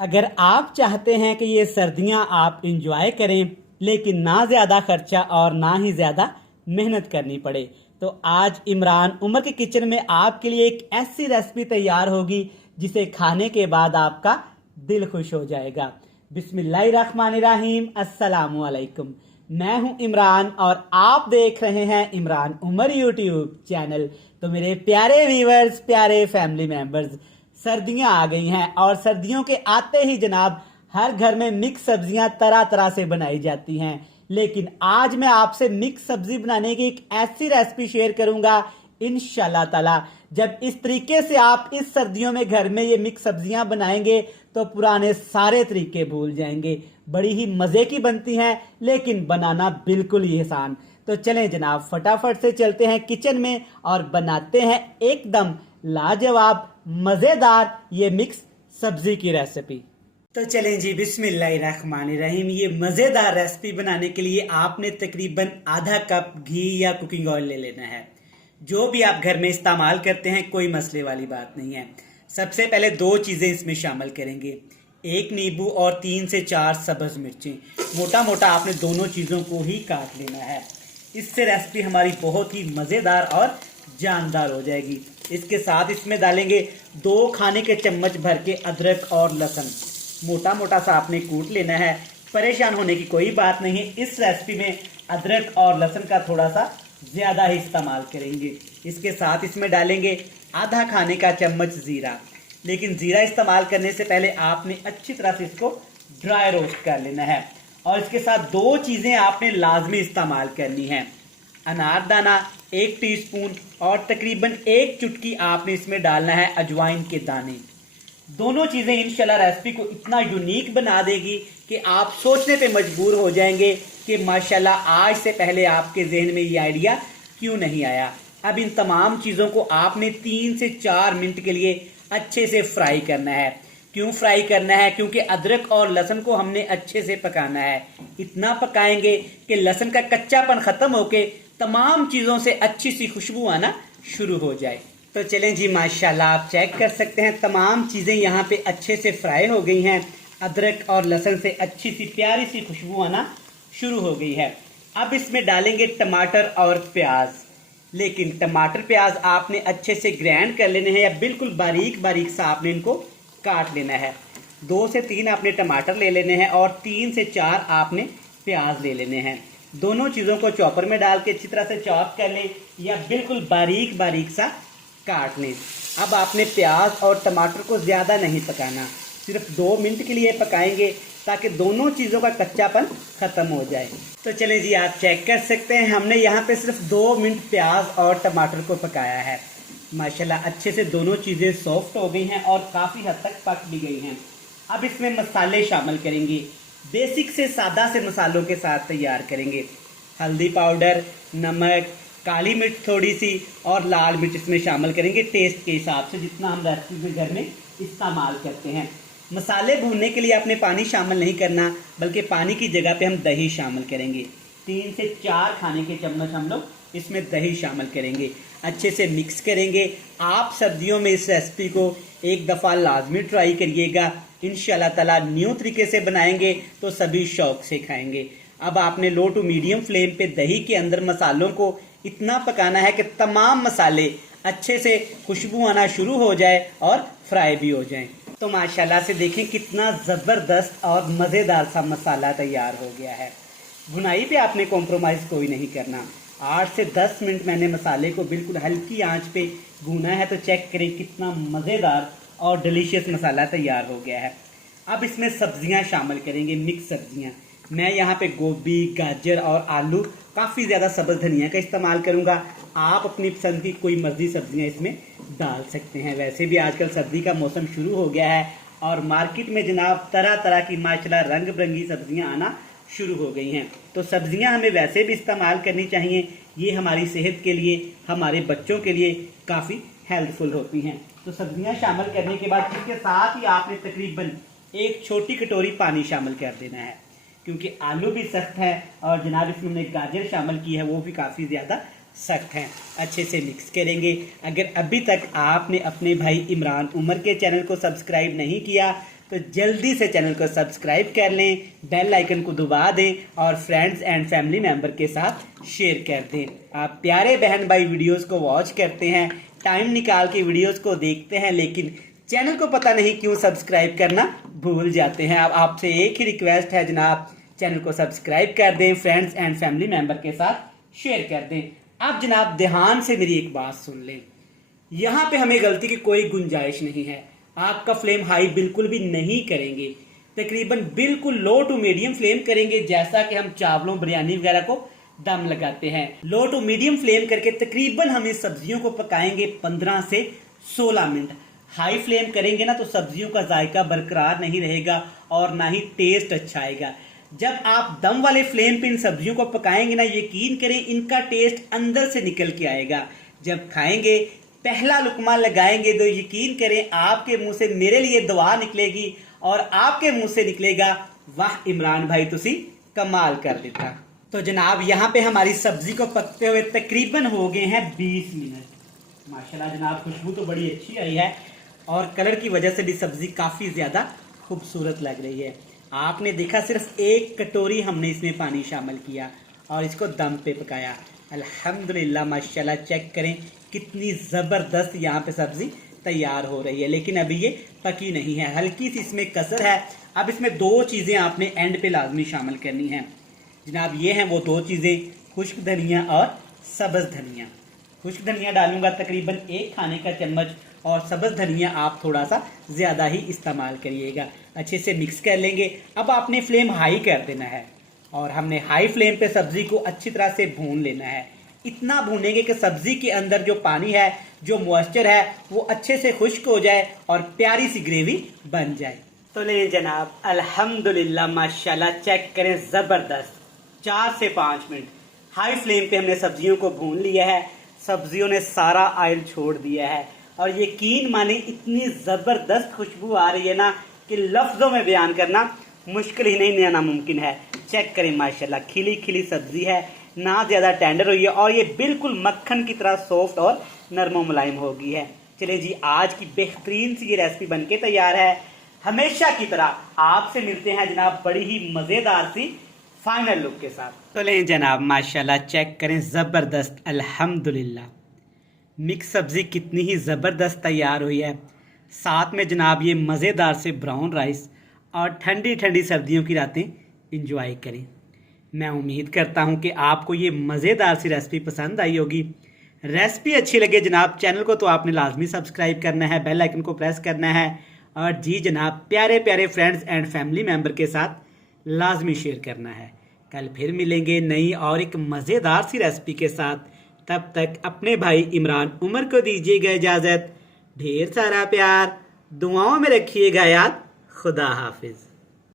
अगर आप चाहते हैं कि ये सर्दियां आप इंजॉय करें लेकिन ना ज़्यादा खर्चा और ना ही ज़्यादा मेहनत करनी पड़े, तो आज इमरान उमर के किचन में आपके लिए एक ऐसी रेसिपी तैयार होगी जिसे खाने के बाद आपका दिल खुश हो जाएगा। बिस्मिल्लाहिर्रहमानिर्रहीम, अस्सलामु अलैकुम। मैं हूं इमरान और आप देख रहे हैं इमरान उमर यूट्यूब चैनल। तो मेरे प्यारे व्यूअर्स, प्यारे फैमिली मेंबर्स, सर्दियां आ गई हैं और सर्दियों के आते ही जनाब हर घर में मिक्स सब्जियां तरह तरह से बनाई जाती हैं। लेकिन आज मैं आपसे मिक्स सब्जी बनाने की एक ऐसी रेसिपी शेयर करूंगा इंशाल्लाह ताला, जब इस तरीके से आप इस सर्दियों में घर में ये मिक्स सब्जियां बनाएंगे तो पुराने सारे तरीके भूल जाएंगे। बड़ी ही मजे की बनती हैं लेकिन बनाना बिल्कुल ही आसान। तो चलें जनाब, फटाफट से चलते हैं किचन में और बनाते हैं एकदम लाजवाब मजेदार ये मिक्स सब्जी की रेसिपी। तो चलें जी, बिस्मिल्लाहिर्रहमानिर्रहीम। ये मजेदार रेसिपी बनाने के लिए आपने तकरीबन आधा कप घी या कुकिंग ऑयल ले लेना है। जो भी आप घर में इस्तेमाल करते हैं, कोई मसले वाली बात नहीं है। सबसे पहले दो चीजें इसमें शामिल करेंगे, एक नींबू और 3 से 4 सब्ज मिर्चें। मोटा मोटा आपने दोनों चीजों को ही काट लेना है। इससे रेसिपी हमारी बहुत ही मजेदार और जानदार हो जाएगी। इसके साथ इसमें डालेंगे 2 खाने के चम्मच भर के अदरक और लहसुन। मोटा मोटा सा आपने कूट लेना है, परेशान होने की कोई बात नहीं है। इस रेसिपी में अदरक और लहसुन का थोड़ा सा ज्यादा ही इस्तेमाल करेंगे। इसके साथ इसमें डालेंगे आधा खाने का चम्मच जीरा। लेकिन जीरा इस्तेमाल करने से पहले आपने अच्छी तरह से इसको ड्राई रोस्ट कर लेना है। और इसके साथ 2 चीजें आपने लाजमी इस्तेमाल करनी है, अनारदाना 1 टीस्पून और तकरीबन 1 चुटकी आपने इसमें डालना है अजवाइन के दाने। दोनों चीजें इंशाल्लाह रेसिपी को इतना यूनिक बना देगी कि आप सोचने पे मजबूर हो जाएंगे कि माशाल्लाह आज से पहले आपके जहन में ये आइडिया क्यों नहीं आया। अब इन तमाम चीजों को आपने 3 से 4 मिनट के लिए अच्छे से फ्राई करना है। क्यों फ्राई करना है? क्योंकि अदरक और लहसुन को हमने अच्छे से पकाना है। इतना पकाएंगे कि लहसुन का कच्चापन खत्म होके तमाम चीजों से अच्छी सी खुशबू आना शुरू हो जाए। तो चलें जी, माशाल्लाह आप चेक कर सकते हैं तमाम चीजें यहाँ पे अच्छे से फ्राई हो गई हैं। अदरक और लहसुन से अच्छी सी प्यारी सी खुशबू आना शुरू हो गई है। अब इसमें डालेंगे टमाटर और प्याज। लेकिन टमाटर प्याज आपने अच्छे से ग्राइंड कर लेने हैं या बिल्कुल बारीक बारीक सा आपने इनको काट लेना है। 2 से 3 आपने टमाटर ले लेने हैं और 3 से 4 आपने प्याज ले लेने हैं। दोनों चीज़ों को चॉपर में डाल के अच्छी तरह से चॉप कर लें या बिल्कुल बारीक बारीक सा काट लें। अब आपने प्याज और टमाटर को ज़्यादा नहीं पकाना, सिर्फ 2 मिनट के लिए पकाएंगे ताकि दोनों चीज़ों का कच्चापन ख़त्म हो जाए। तो चलें जी, आप चेक कर सकते हैं हमने यहाँ पे सिर्फ 2 मिनट प्याज और टमाटर को पकाया है। माशाल्लाह अच्छे से दोनों चीज़ें सॉफ्ट हो गई हैं और काफ़ी हद तक पक भी गई हैं। अब इसमें मसाले शामिल करेंगे, बेसिक से सादा से मसालों के साथ तैयार करेंगे। हल्दी पाउडर, नमक, काली मिर्च थोड़ी सी और लाल मिर्च इसमें शामिल करेंगे टेस्ट के हिसाब से, जितना हम रेसिपी में घर में इस्तेमाल करते हैं। मसाले भूनने के लिए आपने पानी शामिल नहीं करना, बल्कि पानी की जगह पे हम दही शामिल करेंगे। 3 से 4 खाने के चम्मच हम लोग इसमें दही शामिल करेंगे। अच्छे से मिक्स करेंगे। आप सर्दियों में इस रेसिपी को एक दफ़ा लाजमी ट्राई करिएगा। इंशाल्लाह ताला न्यू तरीके से बनाएंगे तो सभी शौक से खाएंगे। अब आपने लो टू मीडियम फ्लेम पे दही के अंदर मसालों को इतना पकाना है कि तमाम मसाले अच्छे से खुशबू आना शुरू हो जाए और फ्राई भी हो जाएं। तो माशाल्लाह से देखें कितना ज़बरदस्त और मज़ेदार सा मसाला तैयार हो गया है। भुनाई पे आपने कॉम्प्रोमाइज़ कोई नहीं करना। 8 से 10 मिनट मैंने मसाले को बिल्कुल हल्की आंच पे भूना है। तो चेक करें कितना मज़ेदार और डिलीशियस मसाला तैयार हो गया है। अब इसमें सब्जियां शामिल करेंगे, मिक्स सब्जियां। मैं यहाँ पे गोभी, गाजर और आलू, काफ़ी ज़्यादा सब्ज़ धनिया का इस्तेमाल करूँगा। आप अपनी पसंद की कोई मर्जी सब्जियां इसमें डाल सकते हैं। वैसे भी आजकल सर्दी का मौसम शुरू हो गया है और मार्केट में जनाब तरह तरह की माशाल्लाह रंग बिरंगी सब्जियां आना शुरू हो गई हैं। तो सब्जियां हमें वैसे भी इस्तेमाल करनी चाहिए। ये हमारी सेहत के लिए, हमारे बच्चों के लिए काफ़ी हेल्पफुल होती हैं। तो सब्जियां शामिल करने के बाद इसके साथ ही आपने तकरीबन 1 छोटी कटोरी पानी शामिल कर देना है, क्योंकि आलू भी सख्त है और जनाब इसमें हमने गाजर शामिल की है, वो भी काफ़ी ज़्यादा सख्त हैं। अच्छे से मिक्स करेंगे। अगर अभी तक आपने अपने भाई इमरान उमर के चैनल को सब्सक्राइब नहीं किया तो जल्दी से चैनल को सब्सक्राइब कर लें, बेल आइकन को दबा दें और फ्रेंड्स एंड फैमिली मेंबर के साथ शेयर कर दें। आप प्यारे बहन भाई वीडियोस को वॉच करते हैं, टाइम निकाल के वीडियोस को देखते हैं, लेकिन चैनल को पता नहीं क्यों सब्सक्राइब करना भूल जाते हैं। अब आपसे एक ही रिक्वेस्ट है जनाब, चैनल को सब्सक्राइब कर दें, फ्रेंड्स एंड फैमिली मेंबर के साथ शेयर कर दें। अब जनाब ध्यान से मेरी एक बात सुन लें, यहाँ पे हमें गलती की कोई गुंजाइश नहीं है। आपका फ्लेम हाई बिल्कुल भी नहीं करेंगे, तकरीबन बिल्कुल लो टू मीडियम फ्लेम करेंगे, जैसा कि हम चावलों बिरयानी वगैरह को दम लगाते हैं। लो टू मीडियम फ्लेम करके तकरीबन हम इस सब्जियों को पकाएंगे 15 से 16 मिनट। हाई फ्लेम करेंगे ना तो सब्जियों का जायका बरकरार नहीं रहेगा और ना ही टेस्ट अच्छा आएगा। जब आप दम वाले फ्लेम पे इन सब्जियों को पकाएंगे ना, यकीन करें इनका टेस्ट अंदर से निकल के आएगा। जब खाएंगे, पहला लुकमा लगाएंगे तो यकीन करें आपके मुंह से मेरे लिए दुआ निकलेगी और आपके मुंह से निकलेगा, वाह इमरान भाई तुसी कमाल कर देता। तो जनाब यहाँ पे हमारी सब्जी को पकते हुए तकरीबन हो गए हैं 20 मिनट। माशाल्लाह जनाब खुशबू तो बड़ी अच्छी आई है और कलर की वजह से भी सब्जी काफ़ी ज़्यादा खूबसूरत लग रही है। आपने देखा सिर्फ एक कटोरी हमने इसमें पानी शामिल किया और इसको दम पे पकाया। अल्हम्दुलिल्लाह माशाल्लाह, चेक करें कितनी ज़बरदस्त यहाँ पे सब्ज़ी तैयार हो रही है, लेकिन अभी ये पकी नहीं है, हल्की सी इसमें कसर है। अब इसमें 2 चीज़ें आपने एंड पे लाजमी शामिल करनी है जनाब, ये हैं वो 2 चीज़ें, खुश्क धनिया और सब्ज़ धनिया। खुश्क धनिया डालूंगा तकरीबन 1 खाने का चम्मच और सब्ज़ धनिया आप थोड़ा सा ज़्यादा ही इस्तेमाल करिएगा। अच्छे से मिक्स कर लेंगे। अब आपने फ्लेम हाई कर देना है और हमने हाई फ्लेम पे सब्ज़ी को अच्छी तरह से भून लेना है। इतना भूनेंगे कि सब्ज़ी के अंदर जो पानी है, जो मॉइस्चर है, वो अच्छे से खुश्क हो जाए और प्यारी सी ग्रेवी बन जाए। तो ले जनाब, अल्हम्दुलिल्लाह माशाल्लाह, चेक करें ज़बरदस्त 4 से 5 मिनट हाई फ्लेम पे हमने सब्जियों को भून लिया है। सब्जियों ने सारा ऑयल छोड़ दिया है और यकीन माने इतनी ज़बरदस्त खुशबू आ रही है ना कि लफ्ज़ों में बयान करना मुश्किल ही नहीं, नामुमकिन है। चेक करें माशाल्लाह, खिली खिली सब्जी है, ना ज़्यादा टेंडर हुई है और ये बिल्कुल मक्खन की तरह सॉफ्ट और नरम मुलायम हो गई है। चलिए जी, आज की बेहतरीन सी ये रेसिपी बनके तैयार है। हमेशा की तरह आपसे मिलते हैं जनाब बड़ी ही मज़ेदार सी फाइनल लुक के साथ। तो लें जनाब माशाल्लाह, चेक करें ज़बरदस्त, अल्हम्दुलिल्लाह मिक्स सब्ज़ी कितनी ही ज़बरदस्त तैयार हुई है। साथ में जनाब ये मज़ेदार से ब्राउन राइस और ठंडी ठंडी सर्दियों की रातें इंजॉय करें। मैं उम्मीद करता हूं कि आपको ये मज़ेदार सी रेसिपी पसंद आई होगी। रेसिपी अच्छी लगे जनाब, चैनल को तो आपने लाजमी सब्सक्राइब करना है, बेल आइकन को प्रेस करना है और जी जनाब प्यारे प्यारे फ्रेंड्स एंड फैमिली मेम्बर के साथ लाजमी शेयर करना है। कल फिर मिलेंगे नई और एक मज़ेदार सी रेसिपी के साथ। तब तक अपने भाई इमरान उमर को दीजिएगा इजाज़त। ढेर सारा प्यार, दुआओं में रखिएगा याद। खुदा हाफिज़।